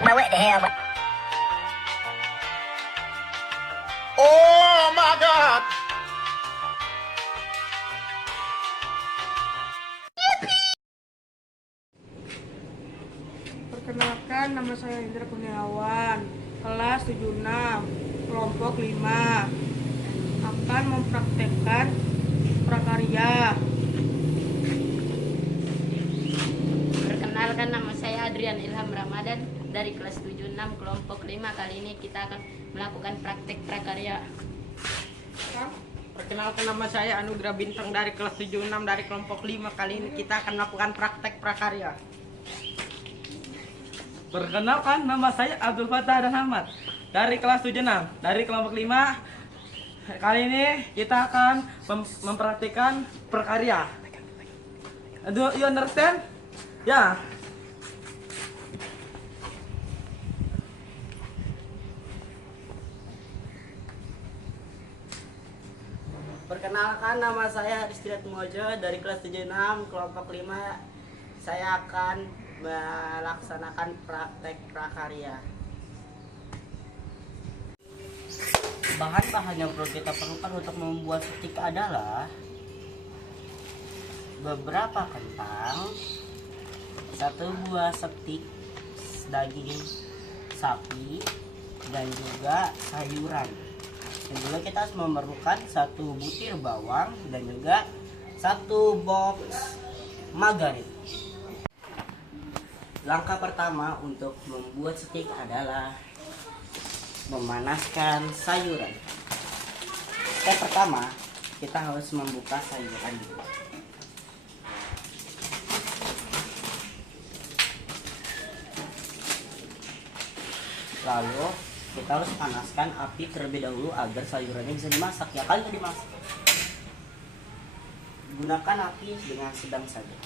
Now what the hell? Oh my God! Perkenalkan, nama saya Indra Kurniawan, kelas 76, kelompok 5. Akan mempraktekkan prakarya. Perkenalkan, nama saya Adrian Ilham Ramadan dari kelas 76 kelompok 5. Kali ini kita akan melakukan praktek prakarya. Perkenalkan, nama saya Anugrah Bintang dari kelas 76 dari kelompok 5. Kali ini kita akan melakukan praktek prakarya. Perkenalkan, nama saya Abdul Fattah dan Ahmad dari kelas 76 dari kelompok 5. Kali ini kita akan mempraktikkan prakarya. Do you understand? Ya. Perkenalkan, nama saya Aristiat Mojo dari kelas 76 kelompok 5. Saya akan melaksanakan praktek prakarya. Bahan-bahan yang perlu kita perlukan untuk membuat stik adalah beberapa kentang, 1 buah stik daging sapi, dan juga sayuran. Dan juga kita harus memerlukan 1 butir bawang dan juga 1 box margarin. Langkah pertama untuk membuat stik adalah memanaskan sayuran. Step pertama, kita harus membuka sayuran dulu. Lalu kita harus panaskan api terlebih dahulu agar sayurannya bisa dimasak. Ya kali dimasak. Gunakan api dengan sedang saja.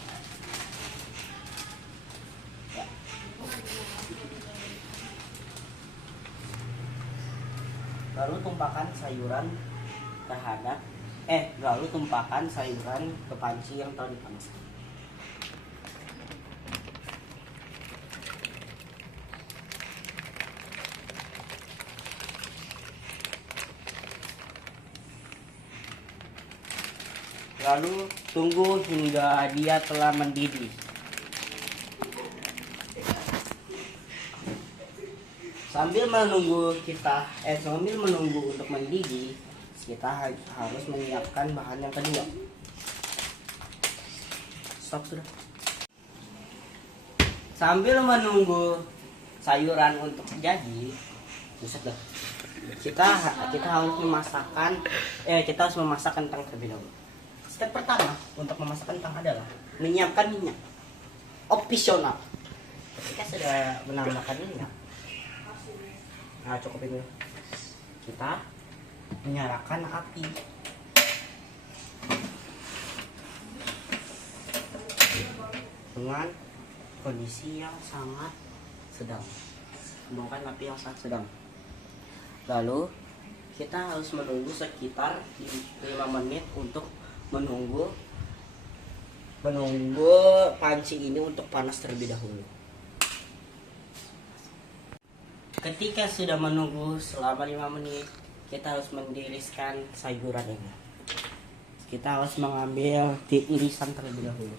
Ya. Lalu tumpahkan sayuran ke panci yang telah dipanaskan. Lalu tunggu hingga dia telah mendidih. Sambil menunggu untuk mendidih, kita harus menyiapkan bahan yang kedua. Stop sudah. Sambil menunggu sayuran untuk jadi, kita harus memasak kentang terlebih dahulu. Step pertama untuk memasak kentang adalah menyiapkan minyak. Opsional. Ketika sudah menambahkan minyak, nah cukup ini. Kita menyalakan api. Dengan kondisi yang sangat sedang. Kembangkan api yang sangat sedang. Lalu kita harus menunggu sekitar 5 menit untuk menunggu panci ini untuk panas terlebih dahulu. Ketika sudah menunggu selama 5 menit, kita harus mentiriskan sayuran ini. Kita harus mengambil irisan terlebih dahulu.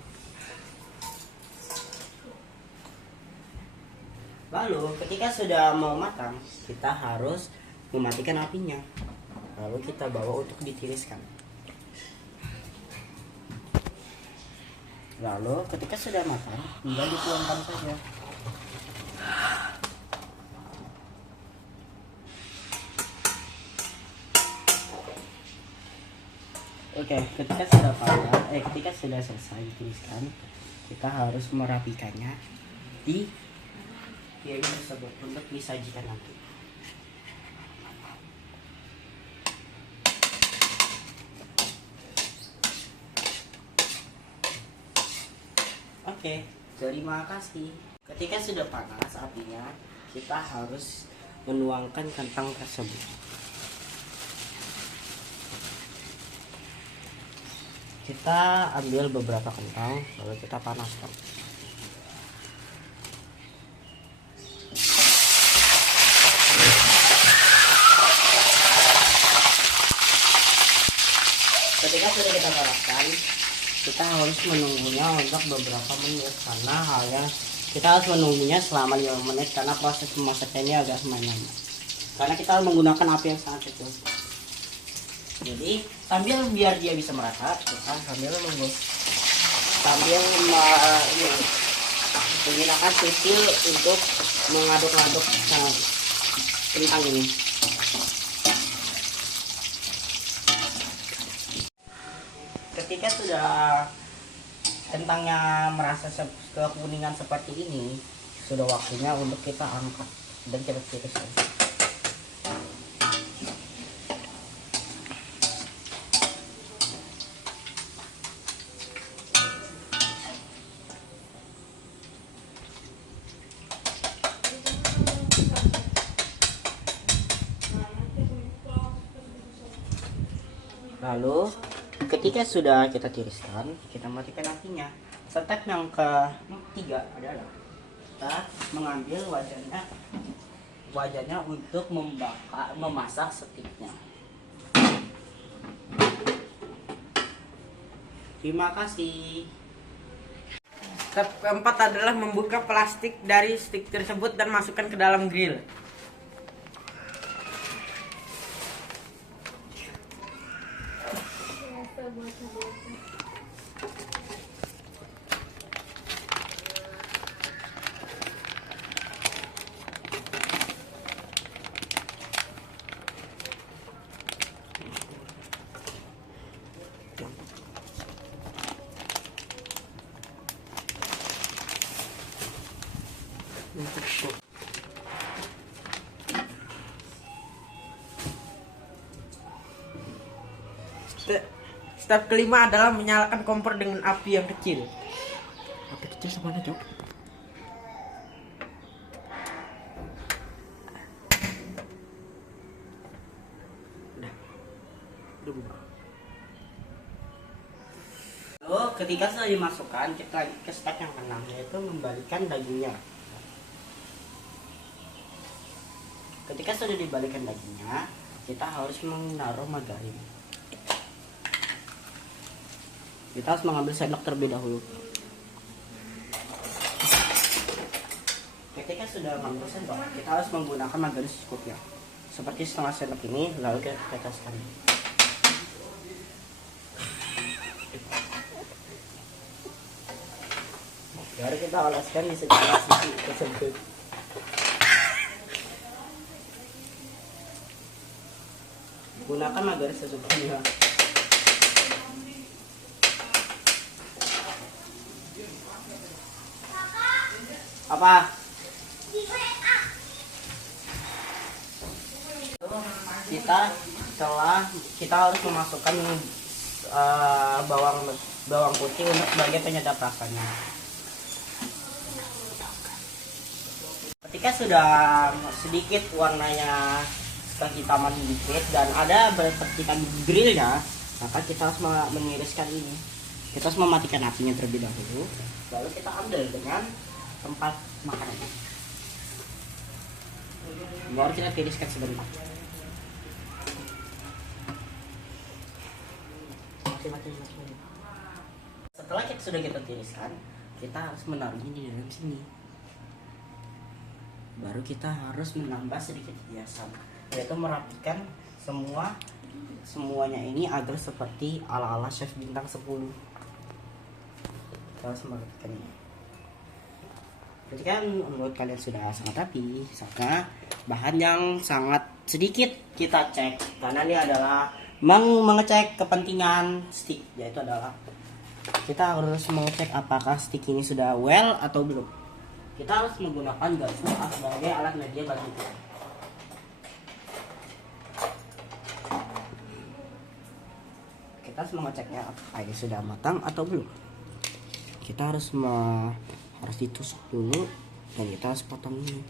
Lalu ketika sudah mau matang, kita harus mematikan apinya. Lalu kita bawa untuk ditiriskan. Lalu ketika sudah matang, tinggal dituangkan saja. Oke, ketika sudah selesai ditiriskan, kita harus merapikannya di piring tersebut untuk disajikan nanti. Oke, terima kasih. Ketika sudah panas apinya, kita harus menuangkan kentang tersebut. Kita ambil beberapa kentang, lalu kita panaskan. kita harus menunggunya untuk beberapa menit, karena halnya kita harus menunggunya selama 5 menit karena proses memasaknya agak lumayan lama. Karena kita menggunakan api yang sangat kecil. Jadi sambil biar dia bisa merata, kita sambil menunggu, menggunakan susil untuk mengaduk-aduk kentang ini. Ketika sudah kentangnya merasa kekuningan seperti ini, sudah waktunya untuk kita angkat dan kita tiriskan. Lalu ketika sudah kita tiriskan, kita matikan apinya. Step yang ketiga adalah kita mengambil wajannya untuk memasak stiknya. Terima kasih. Step keempat adalah membuka plastik dari stik tersebut dan masukkan ke dalam grill. Step kelima adalah menyalakan kompor dengan api yang kecil. Api kecil semuanya, Cok. Lalu ketika sudah dimasukkan, kita lanjut ke step yang keenam, yaitu membalikan dagingnya. Ketika sudah dibalikan dagingnya, kita harus menaruh margarin. Kita harus mengambil sendok terlebih dahulu. Ketika sudah mengambil sendok, kita harus menggunakan margarin secukupnya. Seperti setengah sendok ini, lalu kita teteskan. Baru kita oleskan di sekitar sisi tersebut. Gunakan margarin secukupnya. Apa? Kita harus memasukkan bawang putih untuk sebagai penyedap rasanya. Ketika sudah sedikit warnanya kehitaman dikit dan ada percikan grillnya, maka kita harus meniriskan ini. Kita harus mematikan apinya terlebih dahulu, lalu kita ambil dengan tempat makanannya. Baru kita tiriskan sebentar. Setelah sudah kita tiriskan, kita harus menaruhnya di dalam sini. Baru kita harus menambah sedikit hiasan, yaitu merapikan semuanya ini agar seperti ala-ala chef bintang 10. Kita harus merapikan ini. Ketika menurut kalian sudah sangat rapi, maka bahan yang sangat sedikit kita cek, karena ini adalah mengecek kepentingan stick, yaitu adalah kita harus mengecek apakah stick ini sudah well atau belum. Kita harus menggunakan garpu sebagai alat media bagi kita. Kita harus mengeceknya apakah ini sudah matang atau belum. Kita harus ditusuk dulu dan kita harus potong ini.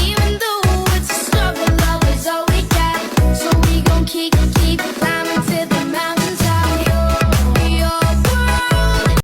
Even though it's a struggle, love is all we got. So we gon' keep